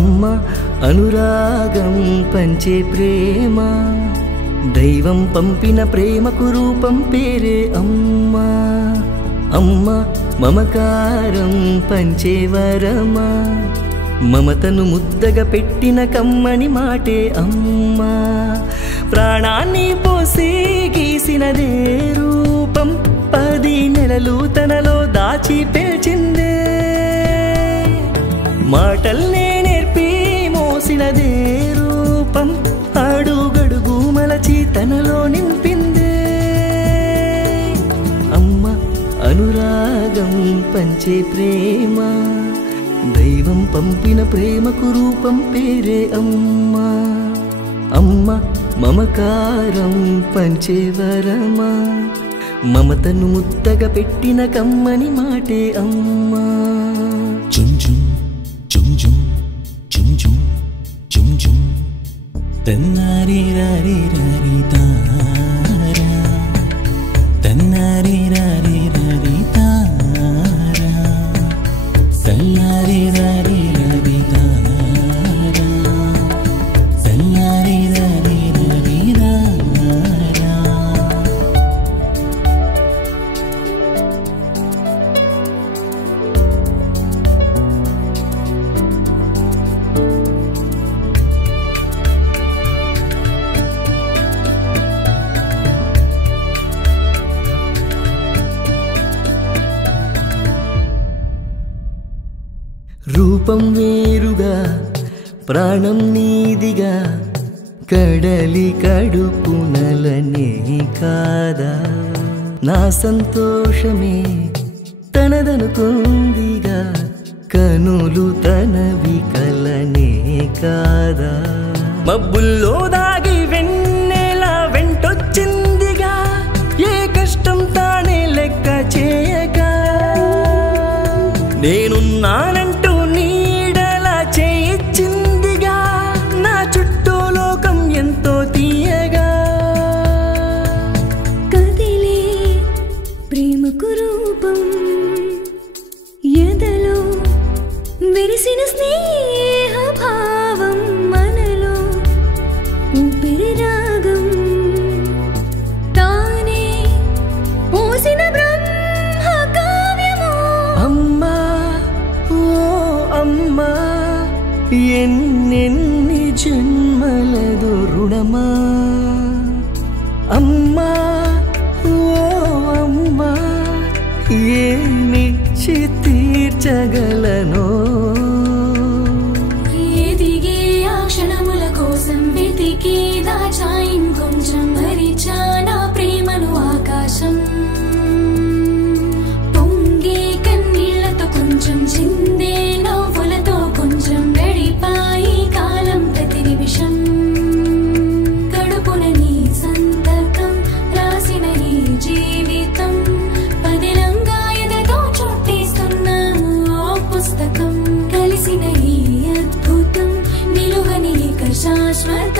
అమ్మ అనురాగం పంచే ప్రేమ, దైవం పంపిన ప్రేమకు రూపం పేరే అమ్మ. అమ్మ మమకారం పంచే వరమా, మమతను ముద్దగా పెట్టిన కమ్మని మాటే అమ్మ. ప్రాణాన్ని పోసి గీసినదే రూపం, 10 నెలలు తనలో దాచి పెంచిందే. మాటల్నే నేర్పి మోసినదే రూపం, అడుగడుగు మలచి తనలో నింపిందే. అమ్మ అనురాగం పంచే ప్రేమ, దైవం పంపిన ప్రేమకు రూపం పేరే అమ్మ. అమ్మ మమకారం పంచే వరమా, మమతను ముద్దగా పెట్టిన కమ్మని మాటే అమ్మ. జుమ్ జుమ్ జుమ్ జుమ్ జుమ్ జుమ్ జుమ్ జుమ్ తన్నారి రారి రారి తారా, తన్నారి రారి రారి తారా, తన్నారి రారి రారి తారా, తన్నారి రారి రారి తారా. రూపం వేరుగా ప్రాణం నీదిగా, కడలి కడుపునలనే కాదా, నా సంతోషమే తనదనుకుందిగా, కనులు తనవి కలనే కాదా. మబ్బుల్లో దాగి వెన్నెల వెంటొచ్చిందిగా, ఏ కష్టం తానే లెక్క చేయగా, నేనున్నానంటూ నీడలా చేయించిందిగా, నా చుట్టూ లోకం ఎంతో తీయగా. కదిలే ప్రేమకు రూపం, ఎదలో విరిసిన స్నేహ భావం, మనలో ఊపిరి రాగం, తానే పోసిన బ్రహ్మ కావ్యము. అమ్మా ఓ అమ్మా, ఎన్నెన్ని జన్మలదో రుణమా. అమ్మా ఓ అమ్మా, ఏమిచ్చి తీర్చగలనో. ఎదిగే ఆ క్షణముల కోసం వెతికి దాచా ఇంకొంచెం, మరిచా నా ప్రేమను ఆకాశం. పొంగే కన్నీళ్లతో కొంచెం, చిందే నవ్వులతో కొంచెం, గడిపాయి కాలం ప్రతి నిమిషం. కడుపున నీ సంతకం రాసిన ఈ జీవితం, పదిలంగా ఎదతో చుట్టేస్తున్న ఓ పుస్తకం. కలిసిన ఈ అద్భుతం నిలువని ఇక శాశ్వత